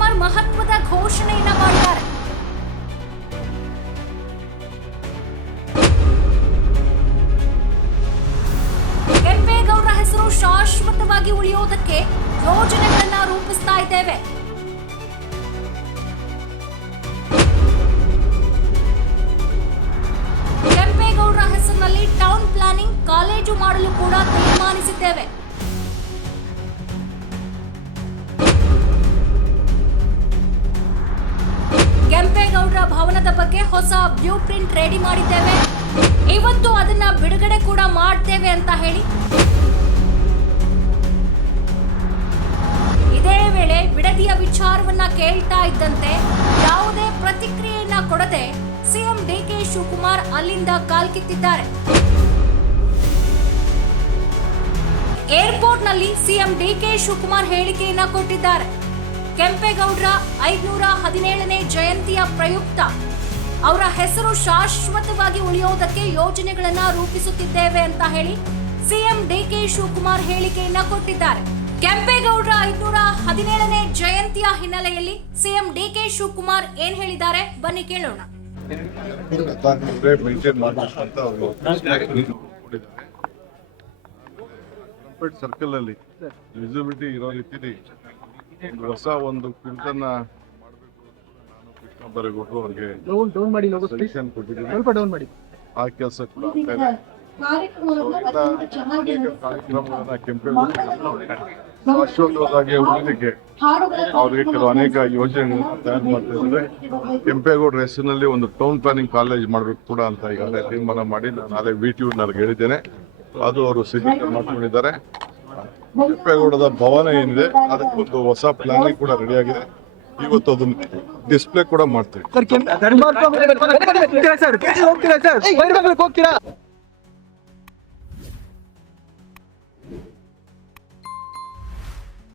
ಶಿವಕುಮಾರ್ ಮಹತ್ವದ ಘೋಷಣೆಯನ್ನ ಮಾಡಿದ್ದಾರೆ. ಕೆಂಪೇಗೌಡರ ಹೆಸರು ಶಾಶ್ವತವಾಗಿ ಉಳಿಯೋದಕ್ಕೆ ಯೋಜನೆಗಳನ್ನ ರೂಪಿಸ್ತಾ ಇದ್ದೇವೆ. ಕೆಂಪೇಗೌಡರ ಹೆಸರಿನಲ್ಲಿ ಟೌನ್ ಪ್ಲಾನಿಂಗ್ ಕಾಲೇಜು ಮಾಡಲು ಕೂಡ ತೀರ್ಮಾನಿಸಿದ್ದೇವೆ. ಕೆಂಪೇಗೌಡರ ಭವನದ ಬಗ್ಗೆ ಹೊಸ ಬ್ಲೂ ಪ್ರಿಂಟ್ ರೆಡಿ ಮಾಡಿದ್ದೇವೆ. ಇವತ್ತು ಅದನ್ನ ಬಿಡುಗಡೆ ಕೂಡ ಮಾಡ್ತೇವೆ ಅಂತ ಹೇಳಿ ಇದೇ ವೇಳೆ ಬಿಡದಿಯ ವಿಚಾರವನ್ನ ಕೇಳ್ತಾ ಇದ್ದಂತೆ ಯಾವುದೇ ಪ್ರತಿಕ್ರಿಯೆಯನ್ನ ಕೊಡದೆ ಸಿಎಂ ಡಿಕೆ ಶಿವಕುಮಾರ್ ಅಲ್ಲಿಂದ ಕಾಲ್ಕಿತ್ತಿದ್ದಾರೆ. ಏರ್ಪೋರ್ಟ್ ನಲ್ಲಿ ಸಿಎಂ ಡಿಕೆ ಶಿವಕುಮಾರ್ ಹೇಳಿಕೆಯನ್ನ ಕೊಟ್ಟಿದ್ದಾರೆ. ಕೆಂಪೇಗೌಡರ 517ನೇ ಜಯಂತಿಯ ಪ್ರಯುಕ್ತ ಅವರ ಹೆಸರು ಶಾಶ್ವತವಾಗಿ ಉಳಿಯೋದಕ್ಕೆ ಯೋಜನೆಗಳನ್ನ ರೂಪಿಸುತ್ತಿದ್ದೇವೆ ಅಂತ ಹೇಳಿ ಸಿಎಂ ಡಿಕೆ ಶಿವಕುಮಾರ್ ಹೇಳಿಕೆಯನ್ನ ಕೊಟ್ಟಿದ್ದಾರೆ. ಕೆಂಪೇಗೌಡರ 517ನೇ ಜಯಂತಿಯ ಹಿನ್ನೆಲೆಯಲ್ಲಿ ಸಿಎಂ ಡಿಕೆ ಶಿವಕುಮಾರ್ ಏನ್ ಹೇಳಿದ್ದಾರೆ ಬನ್ನಿ ಕೇಳೋಣ. ಸರ್ಕಲ್ ಅಲ್ಲಿ ವಿಸಿಬಿಲಿಟಿ ಇರೋ ರೀತಿಲಿ ಹೊಸ ಒಂದು ಕ್ವಿಂಟನ್ನ ಬರೆಗೊಟ್ಟು ಅವ್ರಿಗೆ ಸಜೆಷನ್ ಕೊಟ್ಟಿದ್ದೀನಿ. ಆ ಕೆಲಸ ಕೂಡ ಕಾರ್ಯಕ್ರಮಗಳನ್ನ ಕೆಂಪೇಗೌಡ ಶಾಶ್ವತವಾಗಿ ಉಳಿಲಿಕ್ಕೆ ಅವ್ರಿಗೆ ಕೆಲವು ಅನೇಕ ಯೋಜನೆಗಳನ್ನ ತಯಾರು ಮಾಡ್ತಿದ್ದಾರೆ. ಕೆಂಪೇಗೌಡರ ಹೆಸರಿನಲ್ಲಿ ಒಂದು ಟೌನ್ ಪ್ಲಾನಿಂಗ್ ಕಾಲೇಜ್ ಮಾಡ್ಬೇಕು ಕೂಡ ಅಂತ ಈಗಾಗಲೇ ತೀರ್ಮಾನ ಮಾಡಿ ನಾನು ನಾಳೆ VTU ನನಗೆ ಹೇಳಿದ್ದೇನೆ. ಅದು ಅವರು ಸಿದ್ಧತೆ ಮಾಡ್ಕೊಂಡಿದ್ದಾರೆ. ಕೆಂಪೇಗೌಡದ ಭವನ ಏನಿದೆ ಅದಕ್ಕೊಂದು ಹೊಸ ಪ್ಲಾನಿಂಗ್ ಕೂಡ ರೆಡಿ ಆಗಿದೆ. ಇವತ್ತು ಅದನ್ನ ಡಿಸ್ಪ್ಲೇ ಕೂಡ ಮಾಡ್ತೀವಿ.